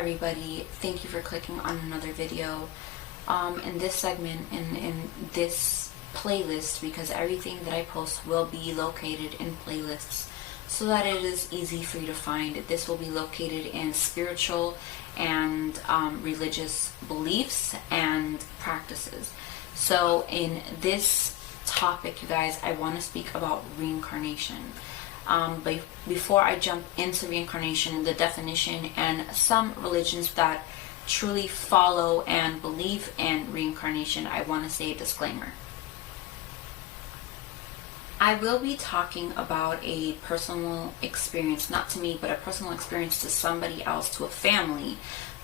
everybody, thank you for clicking on another video in this segment, in this playlist, because everything that I post will be located in playlists so that it is easy for you to find. This will be located in spiritual and religious beliefs and practices. So in this topic, you guys, I want to speak about reincarnation. But before I jump into reincarnation, the definition, and some religions that truly follow and believe in reincarnation, I want to say a disclaimer. I will be talking about a personal experience, not to me, but a personal experience to somebody else, to a family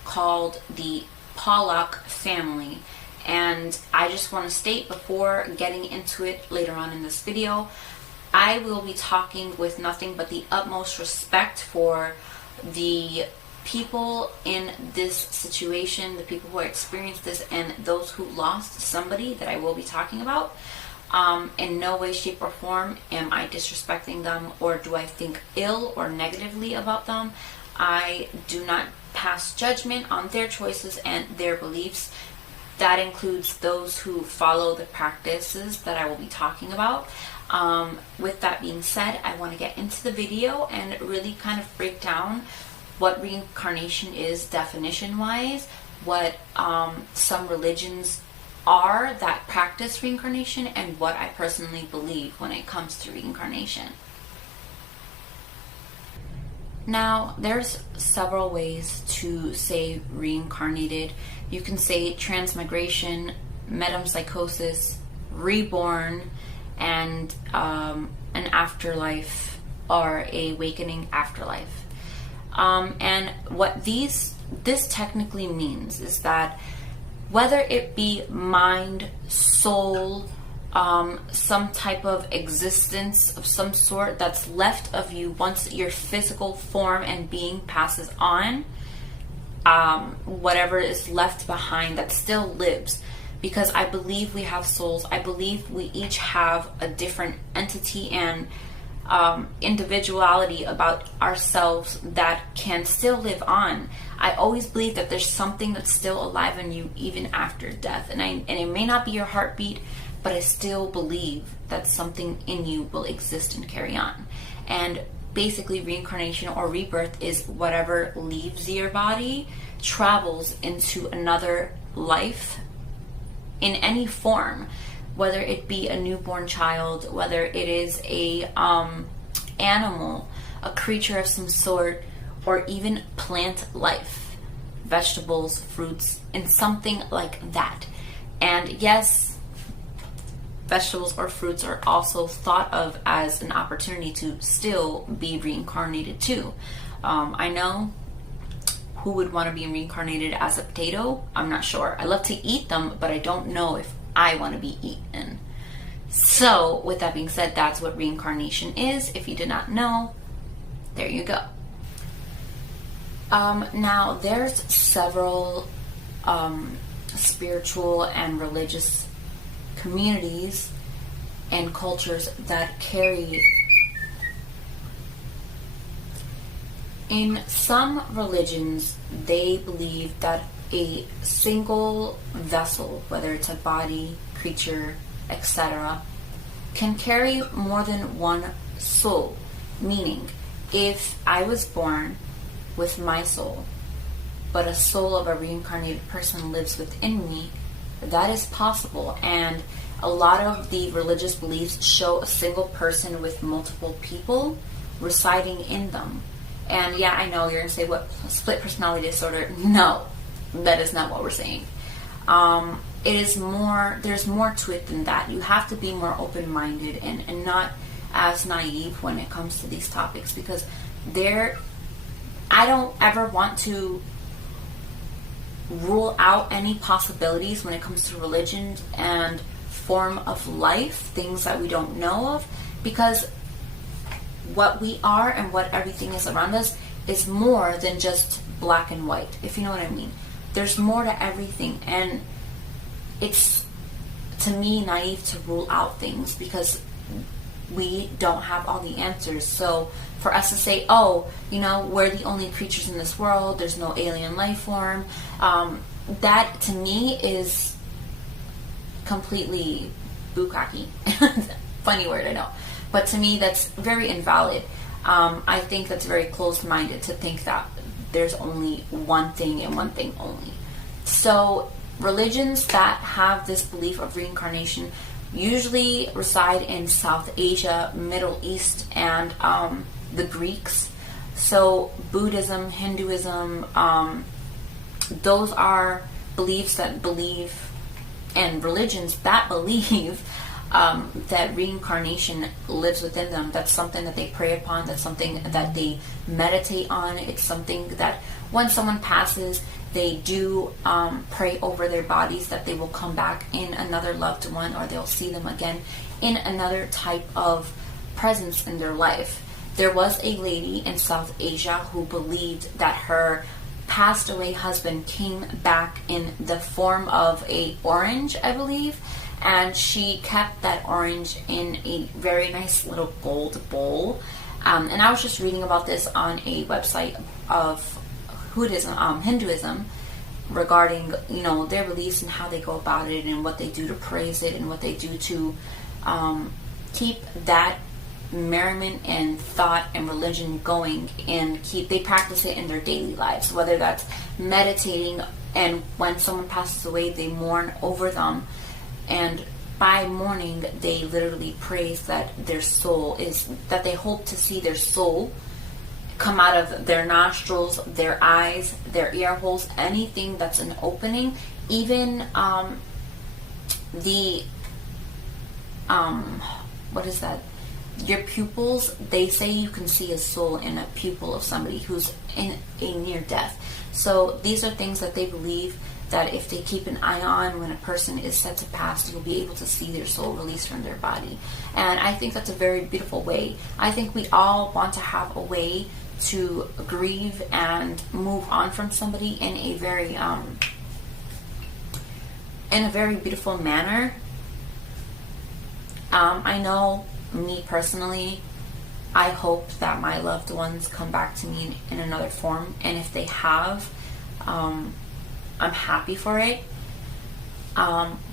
called the Pollock family. And I just want to state before getting into it later on in this video, I will be talking with nothing but the utmost respect for the people in this situation, the people who experienced this, and those who lost somebody that I will be talking about. In no way, shape, or form am I disrespecting them, or do I think ill or negatively about them. I do not pass judgment on their choices and their beliefs. That includes those who follow the practices that I will be talking about. With that being said, I want to get into the video and really kind of break down what reincarnation is definition-wise, what some religions are that practice reincarnation, and what I personally believe when it comes to reincarnation. Now, there's several ways to say reincarnated. You can say transmigration, metempsychosis, reborn, and an afterlife, or a awakening afterlife. And what this technically means is that whether it be mind, soul, some type of existence of some sort that's left of you once your physical form and being passes on, whatever is left behind that still lives, because I believe we have souls. I believe we each have a different entity and individuality about ourselves that can still live on. I always believe that there's something that's still alive in you even after death, and it may not be your heartbeat, but I still believe that something in you will exist and carry on. And basically, reincarnation or rebirth is whatever leaves your body, travels into another life in any form, whether it be a newborn child, whether it is a animal, a creature of some sort, or even plant life, vegetables, fruits, and something like that. And yes, vegetables or fruits are also thought of as an opportunity to still be reincarnated too. I know who would want to be reincarnated as a potato. I'm not sure. I love to eat them, but I don't know if I want to be eaten. So with that being said, that's what reincarnation is. If you did not know, there you go. Now there's several spiritual and religious communities and cultures that carry. In some religions, they believe that a single vessel, whether it's a body, creature, etc., can carry more than one soul. Meaning, if I was born with my soul, but a soul of a reincarnated person lives within me, that is possible. And a lot of the religious beliefs show a single person with multiple people residing in them. And yeah, I know you're going to say, what, split personality disorder? No, that is not what we're saying. It is more, there's more to it than that. You have to be more open-minded and not as naive when it comes to these topics, because I don't ever want to rule out any possibilities when it comes to religion and form of life, things that we don't know of, because what we are and what everything is around us is more than just black and white, if you know what I mean. There's more to everything, and it's, to me, naive to rule out things, because we don't have all the answers. So for us to say, oh, we're the only creatures in this world, there's no alien life form, that to me is completely bukkake. Funny word, I know. But to me, that's very invalid. I think that's very closed-minded to think that there's only one thing and one thing only. So religions that have this belief of reincarnation usually reside in South Asia, Middle East, and the Greeks. So Buddhism, Hinduism, those are beliefs that believe, and religions that believe that reincarnation lives within them. That's something that they pray upon. That's something that they meditate on. It's something that when someone passes, they do pray over their bodies that they will come back in another loved one, or they'll see them again in another type of presence in their life. There was a lady in South Asia who believed that her passed away husband came back in the form of a orange, I believe, and she kept that orange in a very nice little gold bowl. And I was just reading about this on a website of Hinduism, regarding their beliefs and how they go about it and what they do to praise it and what they do to keep that merriment and thought and religion going, and they practice it in their daily lives, whether that's meditating, and when someone passes away they mourn over them, and by mourning they literally praise that their soul is, that they hope to see their soul come out of their nostrils, their eyes, their ear holes, anything that's an opening, even what is that? Your pupils, they say you can see a soul in a pupil of somebody who's in a near death. So these are things that they believe that if they keep an eye on when a person is set to pass, you'll be able to see their soul released from their body. And I think that's a very beautiful way. I think we all want to have a way to grieve and move on from somebody in a very beautiful manner. I know, me personally, I hope that my loved ones come back to me in another form, and if they have, I'm happy for it,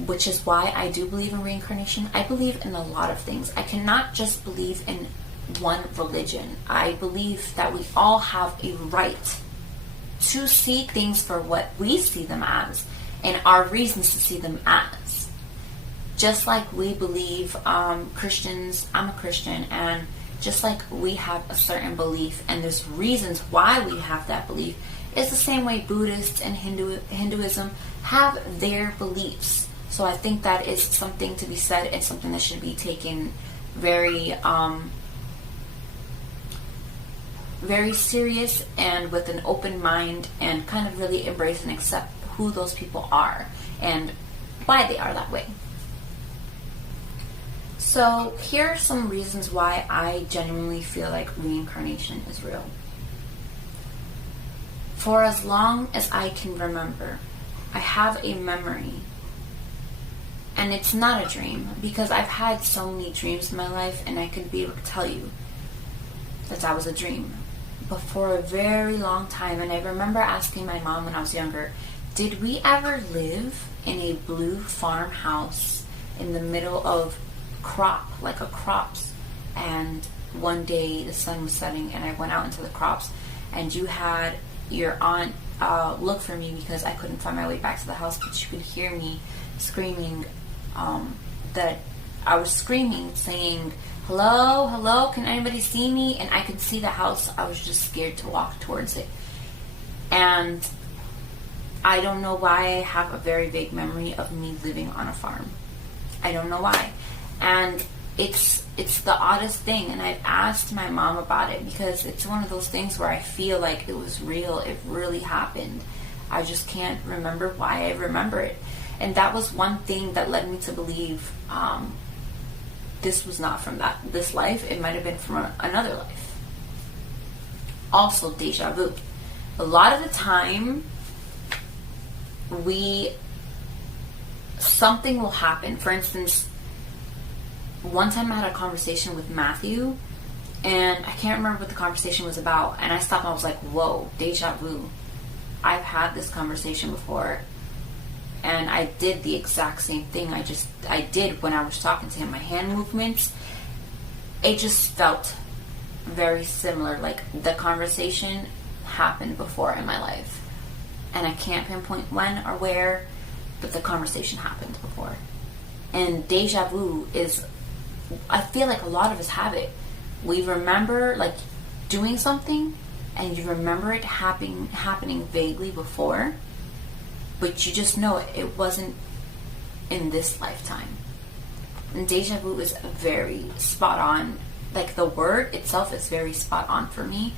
which is why I do believe in reincarnation. I believe in a lot of things. I cannot just believe in one religion. I believe that we all have a right to see things for what we see them as and our reasons to see them as. Just like we believe, Christians, I'm a Christian, and just like we have a certain belief and there's reasons why we have that belief, it's the same way Buddhists and Hinduism have their beliefs. So I think that is something to be said and something that should be taken very serious and with an open mind, and kind of really embrace and accept who those people are and why they are that way. So here are some reasons why I genuinely feel like reincarnation is real. For as long as I can remember, I have a memory. And it's not a dream, because I've had so many dreams in my life, and I could be able to tell you that was a dream. But for a very long time, and I remember asking my mom when I was younger, did we ever live in a blue farmhouse in the middle of crops? And one day the sun was setting and I went out into the crops, and you had your aunt look for me because I couldn't find my way back to the house, but you could hear me screaming, that I was screaming, saying, hello, hello, can anybody see me? And I could see the house. I was just scared to walk towards it. And I don't know why I have a very vague memory of me living on a farm. I don't know why. And it's the oddest thing, and I've asked my mom about it because it's one of those things where I feel like it was real, it really happened. I just can't remember why I remember it. And that was one thing that led me to believe this was not from this life. It might have been from another life. Also, deja vu. A lot of the time, something will happen. For instance, one time I had a conversation with Matthew, and I can't remember what the conversation was about, and I stopped and I was like, whoa, deja vu. I've had this conversation before, and I did the exact same thing I did when I was talking to him. My hand movements, it just felt very similar. Like the conversation happened before in my life, and I can't pinpoint when or where, but the conversation happened before. And deja vu is, I feel like a lot of us have it. We remember like doing something, and you remember it happening vaguely before, but you just know it wasn't in this lifetime. And deja vu is very spot on. Like the word itself is very spot on for me.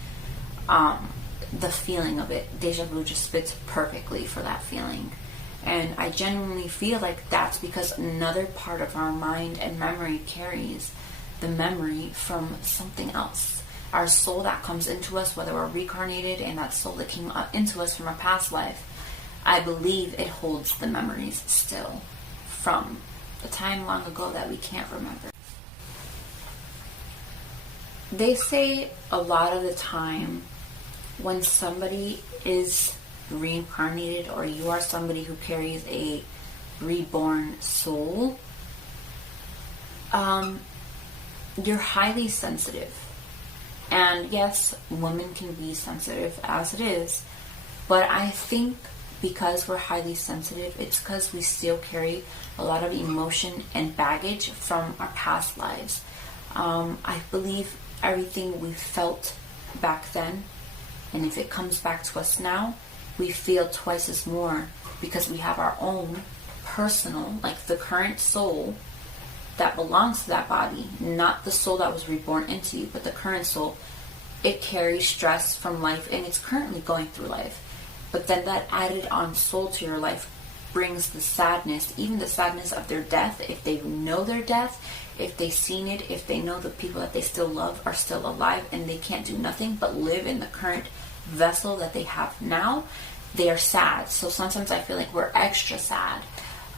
The feeling of it, deja vu just fits perfectly for that feeling. And I genuinely feel like that's because another part of our mind and memory carries the memory from something else. Our soul that comes into us, whether we're reincarnated, and that soul that came into us from our past life, I believe it holds the memories still from a time long ago that we can't remember. They say a lot of the time when somebody is reincarnated, or you are somebody who carries a reborn soul, you're highly sensitive. And yes, women can be sensitive as it is, but I think because we're highly sensitive, it's because we still carry a lot of emotion and baggage from our past lives. I believe everything we felt back then, and if it comes back to us now, we feel twice as more, because we have our own personal, like the current soul that belongs to that body, not the soul that was reborn into you, but the current soul. It carries stress from life, and it's currently going through life. But then that added on soul to your life brings the sadness, even the sadness of their death, if they know their death, if they've seen it, if they know the people that they still love are still alive and they can't do nothing but live in the current vessel that they have now, they are sad. So sometimes I feel like we're extra sad.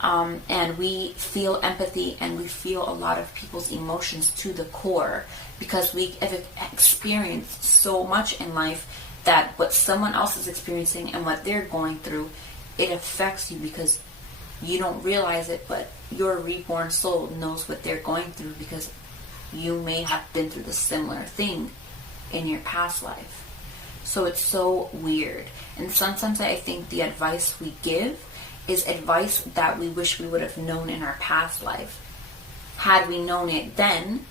And we feel empathy, and we feel a lot of people's emotions to the core, because we have experienced so much in life that what someone else is experiencing and what they're going through, it affects you because you don't realize it, but your reborn soul knows what they're going through because you may have been through the similar thing in your past life. So it's so weird. And sometimes I think the advice we give is advice that we wish we would have known in our past life. Had we known it then,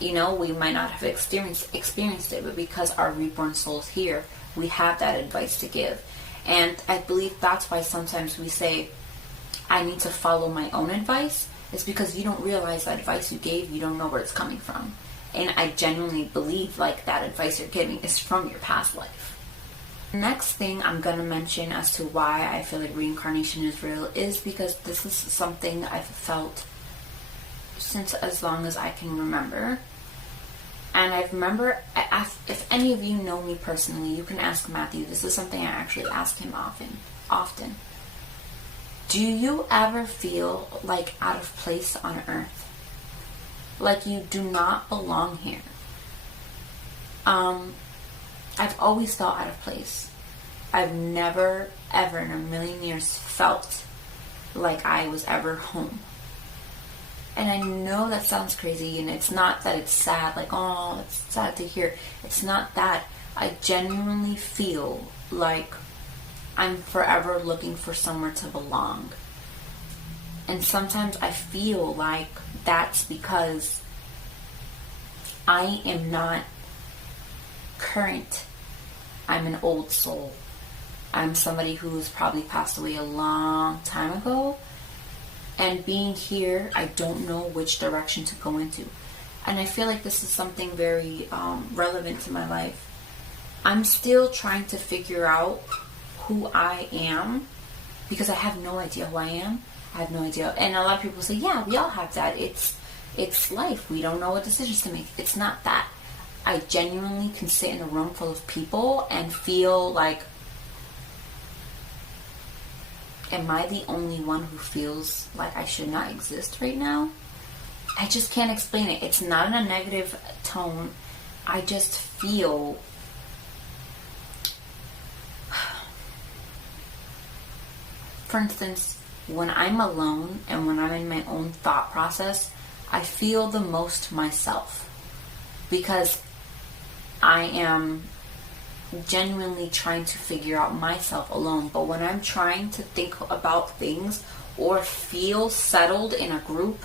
we might not have experienced it, but because our reborn soul's here, we have that advice to give. And I believe that's why sometimes we say, I need to follow my own advice. It's because you don't realize that advice you gave, you don't know where it's coming from. And I genuinely believe like that advice you're giving is from your past life. Next thing I'm going to mention as to why I feel like reincarnation is real is because this is something I've felt since as long as I can remember. And I remember, if any of you know me personally, you can ask Matthew. This is something I actually ask him often. Do you ever feel like out of place on earth? Like you do not belong here? I've always felt out of place. I've never, ever in a million years felt like I was ever home. And I know that sounds crazy, and it's not that it's sad, like, oh, it's sad to hear. It's not that. I genuinely feel like I'm forever looking for somewhere to belong. And sometimes I feel like that's because I am not current. I'm an old soul. I'm somebody who's probably passed away a long time ago. And being here, I don't know which direction to go into. And I feel like this is something very relevant to my life. I'm still trying to figure out who I am, because I have no idea who I am. I have no idea. And a lot of people say, yeah, we all have that. It's life. We don't know what decisions to make. It's not that. I genuinely can sit in a room full of people and feel like, am I the only one who feels like I should not exist right now? I just can't explain it. It's not in a negative tone. I just feel for instance, when I'm alone and when I'm in my own thought process, I feel the most myself because I am genuinely trying to figure out myself alone. But when I'm trying to think about things or feel settled in a group,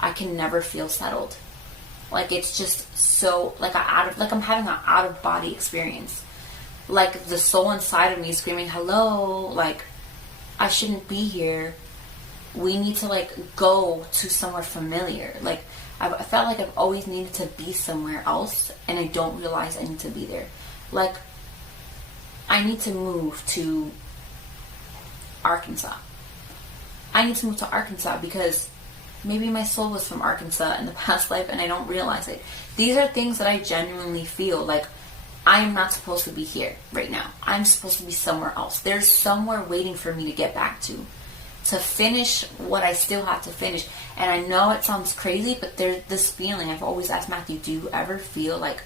I can never feel settled. Like it's just so like I'm having an out of body experience. Like the soul inside of me is screaming, "Hello, like I shouldn't be here. We need to like go to somewhere familiar." Like I felt like I've always needed to be somewhere else and I don't realize I need to be there. Like I need to move to Arkansas. I need to move to Arkansas because maybe my soul was from Arkansas in the past life and I don't realize it. These are things that I genuinely feel like I am not supposed to be here right now. I'm supposed to be somewhere else. There's somewhere waiting for me to get back to finish what I still have to finish. And I know it sounds crazy, but there's this feeling. I've always asked Matthew, do you ever feel like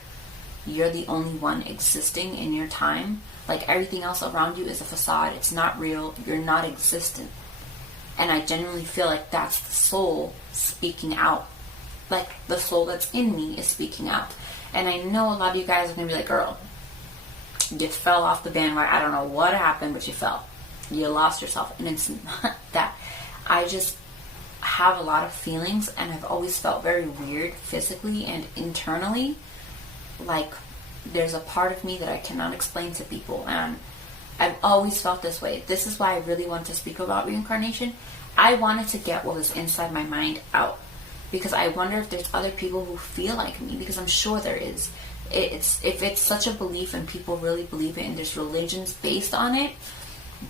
you're the only one existing in your time? Like everything else around you is a facade. It's not real. You're not existent. And I genuinely feel like that's the soul speaking out. Like the soul that's in me is speaking out. And I know a lot of you guys are going to be like, girl, you fell off the bandwagon. I don't know what happened, but you fell. You lost yourself. And it's not that. I just have a lot of feelings and I've always felt very weird physically and internally. Like there's a part of me that I cannot explain to people. And I've always felt this way. This is why I really want to speak about reincarnation. I wanted to get what was inside my mind out. Because I wonder if there's other people who feel like me. Because I'm sure there is. If it's such a belief and people really believe it and there's religions based on it,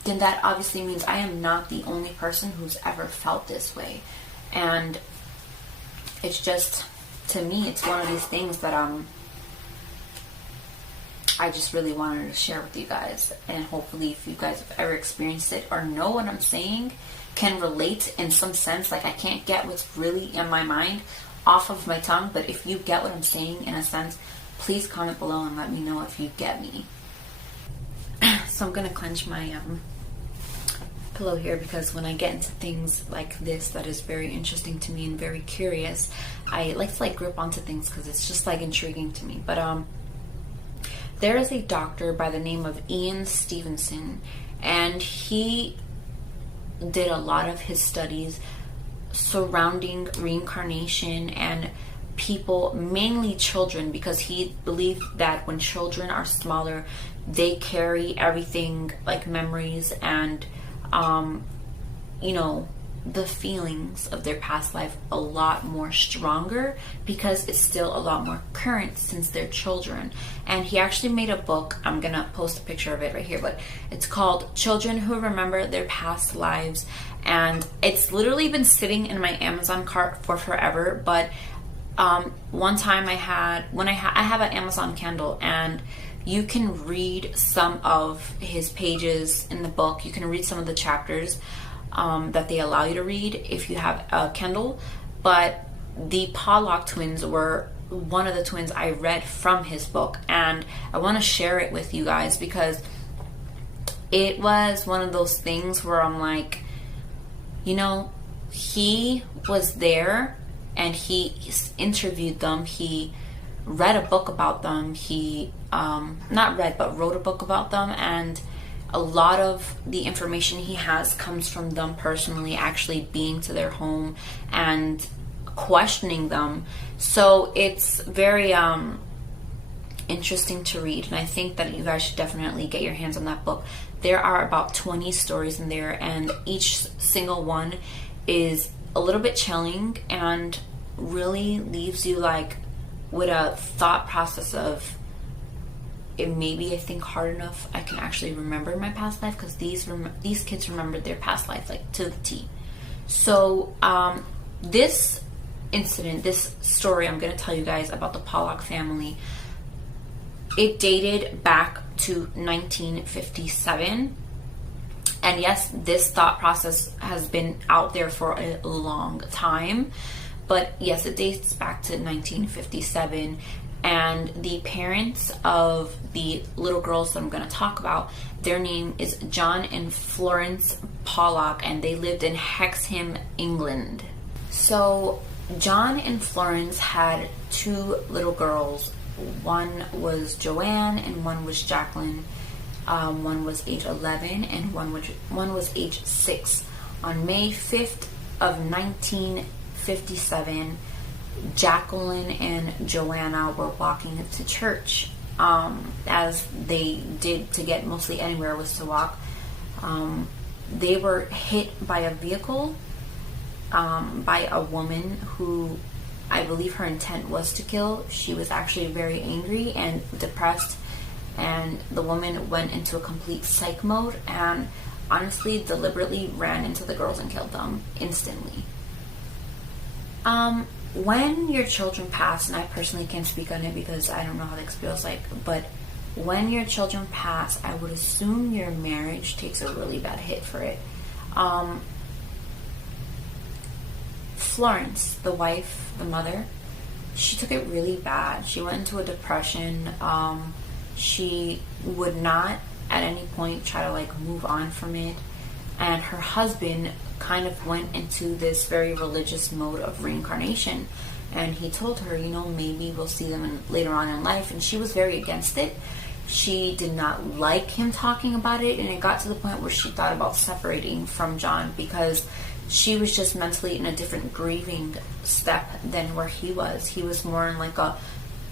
then that obviously means I am not the only person who's ever felt this way. And it's just, to me, it's one of these things that I just really wanted to share with you guys. And hopefully if you guys have ever experienced it or know what I'm saying, can relate in some sense. Like I can't get what's really in my mind off of my tongue, but if you get what I'm saying in a sense, please comment below and let me know if you get me. So I'm gonna clench my pillow here because when I get into things like this that is very interesting to me and very curious, I like to grip onto things because it's just intriguing to me. But there is a doctor by the name of Ian Stevenson, and he did a lot of his studies surrounding reincarnation and people, mainly children, because he believed that when children are smaller, they carry everything like memories and the feelings of their past life a lot more stronger because it's still a lot more current since they're children. And he actually made a book. I'm gonna post a picture of it right here, but it's called Children Who Remember Their Past Lives, and it's literally been sitting in my Amazon cart for forever. But one time I have an Amazon Kindle, and you can read some of his pages in the book. You can read some of the chapters that they allow you to read if you have a Kindle. But the Pollock twins were one of the twins I read from his book, and I want to share it with you guys because it was one of those things where I'm like, he was there and he interviewed them. He read a book about them. He not read, but wrote a book about them, and a lot of the information he has comes from them personally actually being to their home and questioning them. So it's very interesting to read, and I think that you guys should definitely get your hands on that book. There are about 20 stories in there, and each single one is a little bit chilling and really leaves you with a thought process of, it maybe I think hard enough I can actually remember my past life, because these kids remembered their past life to the T. So this incident, this story I'm going to tell you guys about the Pollock family, it dated back to 1957. And yes, this thought process has been out there for a long time, But yes, it dates back to 1957. And the parents of the little girls that I'm going to talk about, their name is John and Florence Pollock, and they lived in Hexham, England. So John and Florence had two little girls. One was Joanne and one was Jacqueline. One was age 11 and one was age 6. On May 5th of 1957, Jacqueline and Joanna were walking to church, as they did to get mostly anywhere was to walk. They were hit by a vehicle, by a woman who I believe her intent was to kill. She was actually very angry and depressed, and the woman went into a complete psych mode and honestly deliberately ran into the girls and killed them instantly. When your children pass, and I personally can't speak on it because I don't know how this feels like, but when your children pass, I would assume your marriage takes a really bad hit for it. Florence, the wife, the mother, she took it really bad. She went into a depression. She would not at any point try to like move on from it. And her husband kind of went into this very religious mode of reincarnation, and he told her, maybe we'll see them later on in life, and she was very against it. She did not like him talking about it, and it got to the point where she thought about separating from John because she was just mentally in a different grieving step than where he was. He was more in like a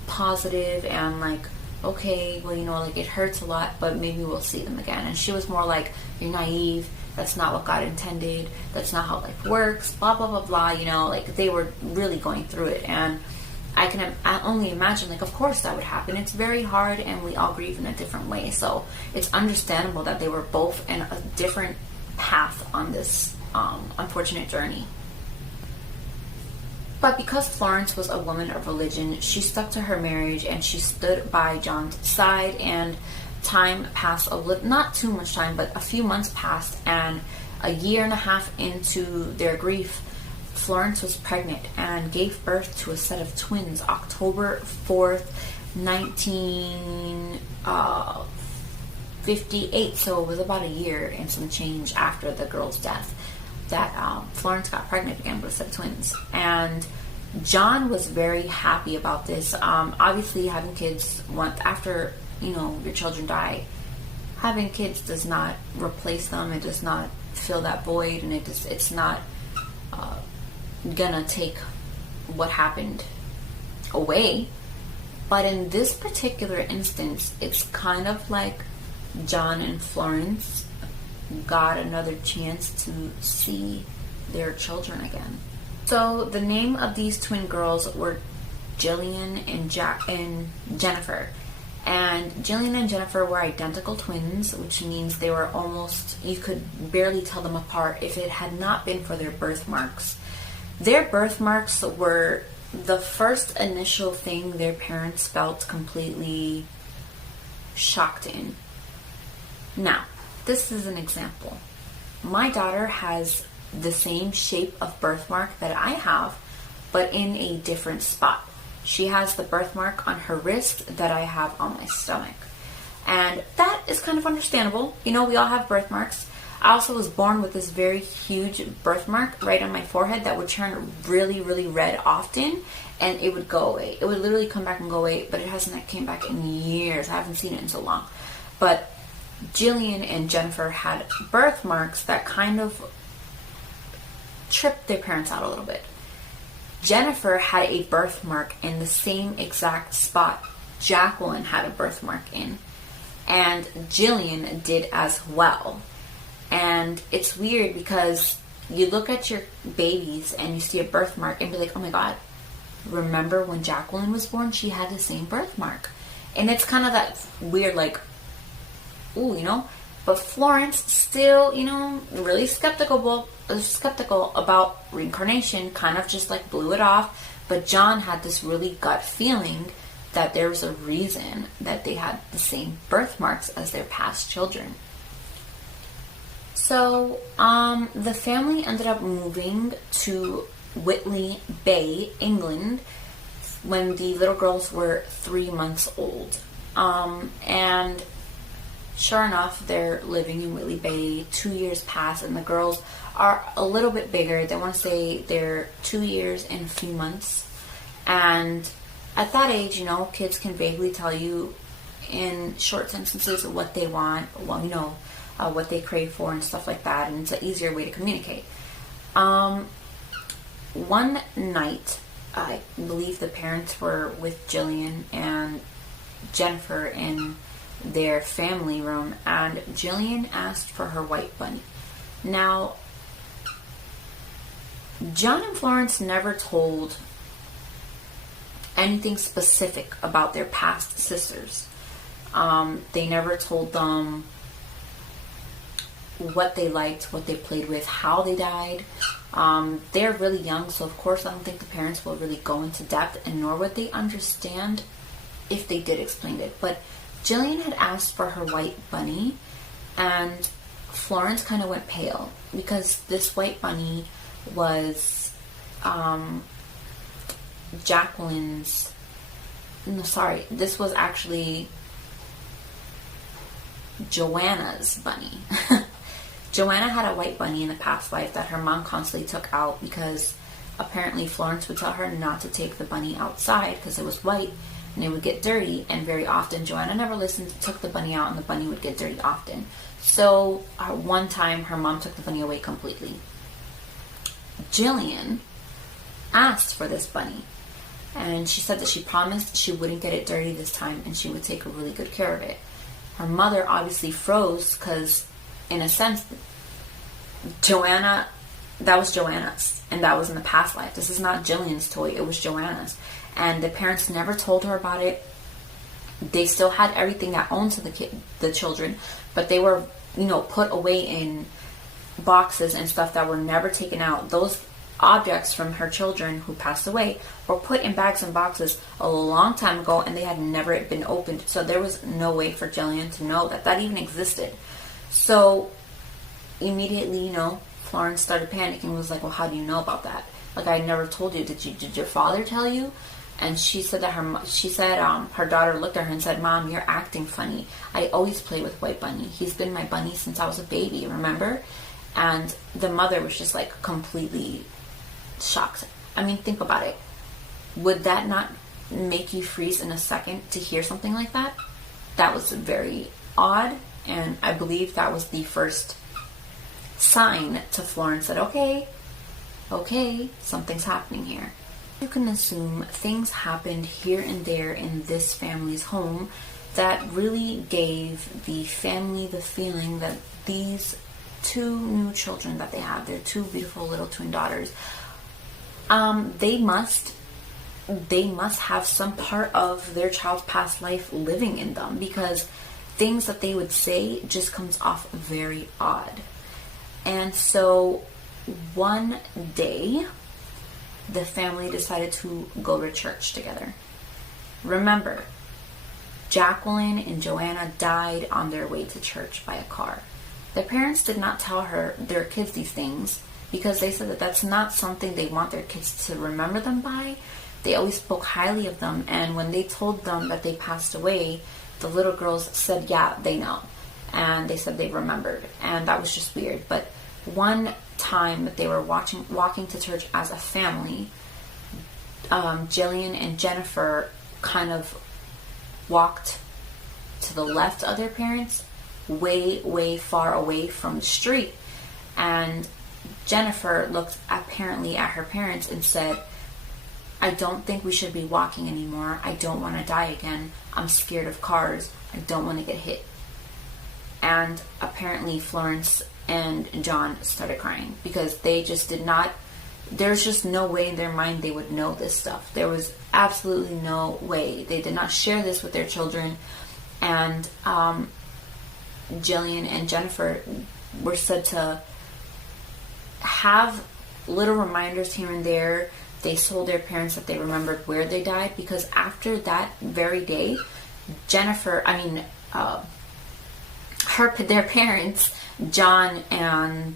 positive and like, okay, well, like it hurts a lot, but maybe we'll see them again. And she was more like, you're naive. That's not what God intended. That's not how life works. Blah, blah, blah, blah. Like they were really going through it. And I only imagine, like, of course that would happen. It's very hard and we all grieve in a different way. So it's understandable that they were both in a different path on this unfortunate journey. But because Florence was a woman of religion, she stuck to her marriage and she stood by John's side, and time passed not too much time, but a few months passed, and a year and a half into their grief, Florence was pregnant and gave birth to a set of twins, October 4th, 1958. So it was about a year and some change after the girl's death that Florence got pregnant again with a set of twins. And John was very happy about this. Obviously, having kids after your children die, having kids does not replace them. It does not fill that void, and it's not gonna take what happened away. But in this particular instance, it's kind of like John and Florence got another chance to see their children again. So the name of these twin girls were Jillian and Jennifer. And Jillian and Jennifer were identical twins, which means they were you could barely tell them apart if it had not been for their birthmarks. Their birthmarks were the first initial thing their parents felt completely shocked in. Now, this is an example. My daughter has the same shape of birthmark that I have, but in a different spot. She has the birthmark on her wrist that I have on my stomach. And that is kind of understandable. We all have birthmarks. I also was born with this very huge birthmark right on my forehead that would turn really, really red often, and it would go away. It would literally come back and go away, but it hasn't came back in years. I haven't seen it in so long. But Jillian and Jennifer had birthmarks that kind of tripped their parents out a little bit. Jennifer had a birthmark in the same exact spot Jacqueline had a birthmark in, and Jillian did as well. And it's weird because you look at your babies and you see a birthmark and be like, oh my god, remember when Jacqueline was born? She had the same birthmark. And it's kind of that weird, like, ooh, But Florence still, really skeptical about reincarnation, kind of just like blew it off. But John had this really gut feeling that there was a reason that they had the same birthmarks as their past children. So the family ended up moving to Whitley Bay, England, when the little girls were 3 months old. And sure enough, they're living in Whitley Bay. 2 years pass, and the girls are a little bit bigger. They want to say they're 2 years and a few months. And at that age, you know, kids can vaguely tell you in short sentences what they want, well, you know, what they crave for and stuff like that. And it's an easier way to communicate. One night, I believe the parents were with Jillian and Jennifer in their family room, and Jillian asked for her white bunny. Now, John and Florence never told anything specific about their past sisters. They never told them what they liked, what they played with, how they died. They're really young, so of course I don't think the parents will really go into depth, and nor would they understand if they did explain it. But Jillian had asked for her white bunny, and Florence kind of went pale because this white bunny was Jacqueline's. No, sorry, this was actually Joanna's bunny. Joanna had a white bunny in a past life that her mom constantly took out because apparently Florence would tell her not to take the bunny outside because it was white and it would get dirty, and very often Joanna never listened, took the bunny out, and the bunny would get dirty often. So one time her mom took the bunny away completely. Jillian asked for this bunny, and she said that she promised she wouldn't get it dirty this time and she would take really good care of it. Her mother obviously froze because, in a sense, Joanna, that was Joanna's, and that was in the past life. This is not Jillian's toy, it was Joanna's. And the parents never told her about it. They still had everything that owned to the children, but they were, you know, put away in boxes and stuff that were never taken out. Those objects from her children who passed away were put in bags and boxes a long time ago, and they had never been opened. So there was no way for Jillian to know that that even existed. So immediately, you know, Florence started panicking and was like, well, how do you know about that? Like, I never told you. Did your father tell you? And she said that her daughter looked at her and said, Mom, you're acting funny. I always play with White Bunny. He's been my bunny since I was a baby, remember? And the mother was just like completely shocked. I mean, think about it. Would that not make you freeze in a second to hear something like that? That was very odd, and I believe that was the first sign to Florence that, okay, something's happening here. You can assume things happened here and there in this family's home that really gave the family the feeling that these two new children that they have, their two beautiful little twin daughters, they must have some part of their child's past life living in them, because things that they would say just comes off very odd. And so one day, the family decided to go to church together. Remember, Jacqueline and Joanna died on their way to church by a car. The parents did not tell their kids these things because they said that that's not something they want their kids to remember them by. They always spoke highly of them, and when they told them that they passed away, the little girls said, yeah, they know. And they said they remembered, and that was just weird. But one time that they were walking to church as a family, Jillian and Jennifer kind of walked to the left of their parents, way far away from the street. And Jennifer looked apparently at her parents and said, I don't think we should be walking anymore. I don't want to die again. I'm scared of cars. I don't want to get hit. And apparently Florence and John started crying because they just did not, there's just no way in their mind they would know this stuff. There was absolutely no way. They did not share this with their children. And Jillian and Jennifer were said to have little reminders here and there. They told their parents that they remembered where they died, because after that very day, their parents, John and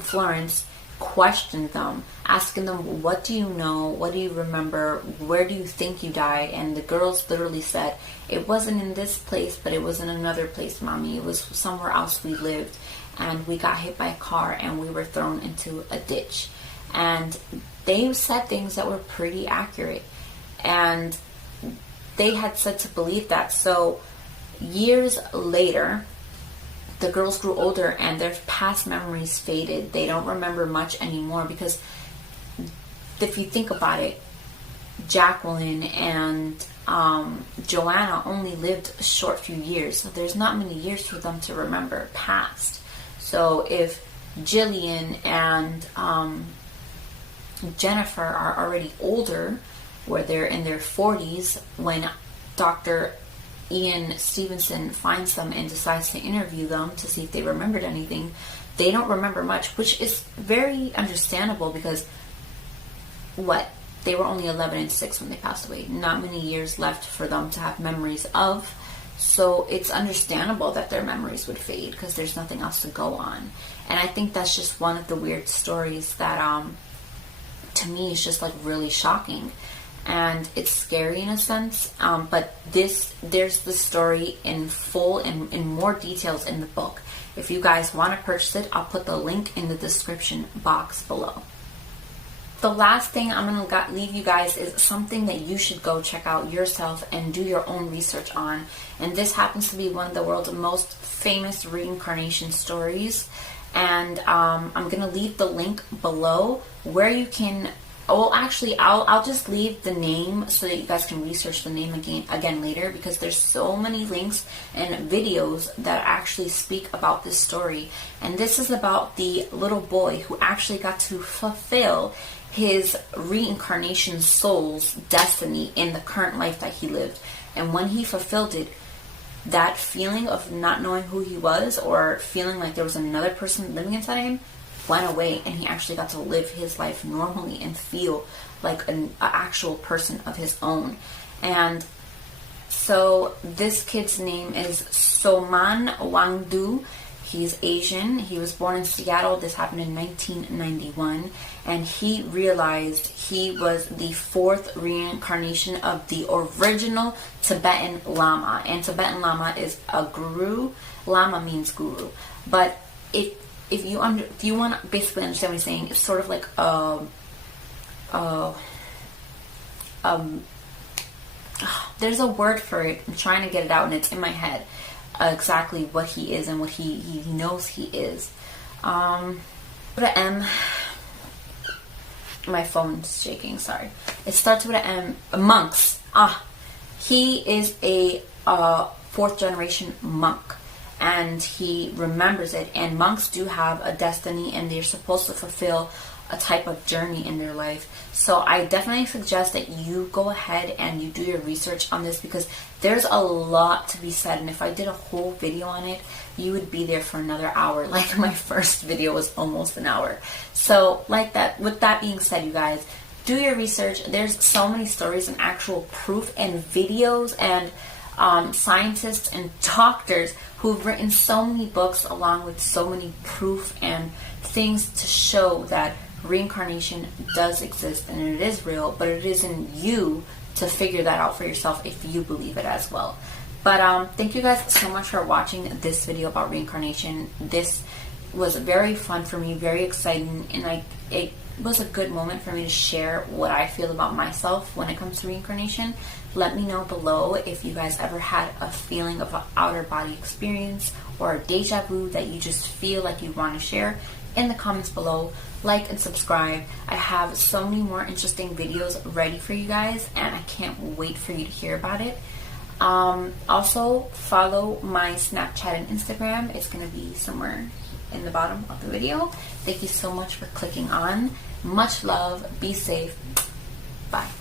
Florence, questioned them, asking them, what do you know? What do you remember? Where do you think you died? And the girls literally said, it wasn't in this place, but it was in another place, Mommy. It was somewhere else we lived. And we got hit by a car and we were thrown into a ditch. And they said things that were pretty accurate. And they had said to believe that. So years later, the girls grew older and their past memories faded. They don't remember much anymore, because if you think about it, Jacqueline and Joanna only lived a short few years. So there's not many years for them to remember past. So if Jillian and Jennifer are already older, where they're in their 40s, when Dr. Ian Stevenson finds them and decides to interview them to see if they remembered anything, they don't remember much, which is very understandable, because they were only 11 and 6 when they passed away. Not many years left for them to have memories of. So it's understandable that their memories would fade, because there's nothing else to go on. And I think that's just one of the weird stories that to me is just like really shocking. And it's scary in a sense, but there's the story in full and in more details in the book. If you guys want to purchase it, I'll put the link in the description box below. The last thing I'm going to leave you guys is something that you should go check out yourself and do your own research on. And this happens to be one of the world's most famous reincarnation stories. And I'm going to leave the link below where you can... Well, actually, I'll just leave the name so that you guys can research the name again later, because there's so many links and videos that actually speak about this story. And this is about the little boy who actually got to fulfill his reincarnation soul's destiny in the current life that he lived. And when he fulfilled it, that feeling of not knowing who he was, or feeling like there was another person living inside him, went away, and he actually got to live his life normally and feel like an actual person of his own. And so this kid's name is Sonam Wangdu. He's Asian. He was born in Seattle. This happened in 1991. And he realized he was the 4th reincarnation of the original Tibetan Lama. And Tibetan Lama is a guru. Lama means guru. But if you want to basically understand what he's saying, it's sort of like there's a word for it. I'm trying to get it out, and it's in my head. Exactly what he is and what he knows he is. With an M. My phone's shaking. Sorry. It starts with an M. Monks. He is a 4th generation monk. And he remembers it. And monks do have a destiny, and they're supposed to fulfill a type of journey in their life. So I definitely suggest that you go ahead and you do your research on this, because there's a lot to be said. And if I did a whole video on it, you would be there for another hour. Like my first video was almost an hour. So like that, with that being said, you guys, do your research. There's so many stories and actual proof and videos and scientists and doctors who've written so many books along with so many proof and things to show that reincarnation does exist and it is real, but it is in you to figure that out for yourself if you believe it as well. But thank you guys so much for watching this video about reincarnation. This was very fun for me, very exciting, and it was a good moment for me to share what I feel about myself when it comes to reincarnation. Let me know below if you guys ever had a feeling of an outer body experience or a deja vu that you just feel like you want to share in the comments below. Like and subscribe. I have so many more interesting videos ready for you guys, and I can't wait for you to hear about it. Also, follow my Snapchat and Instagram. It's going to be somewhere in the bottom of the video. Thank you so much for clicking on. Much love. Be safe. Bye.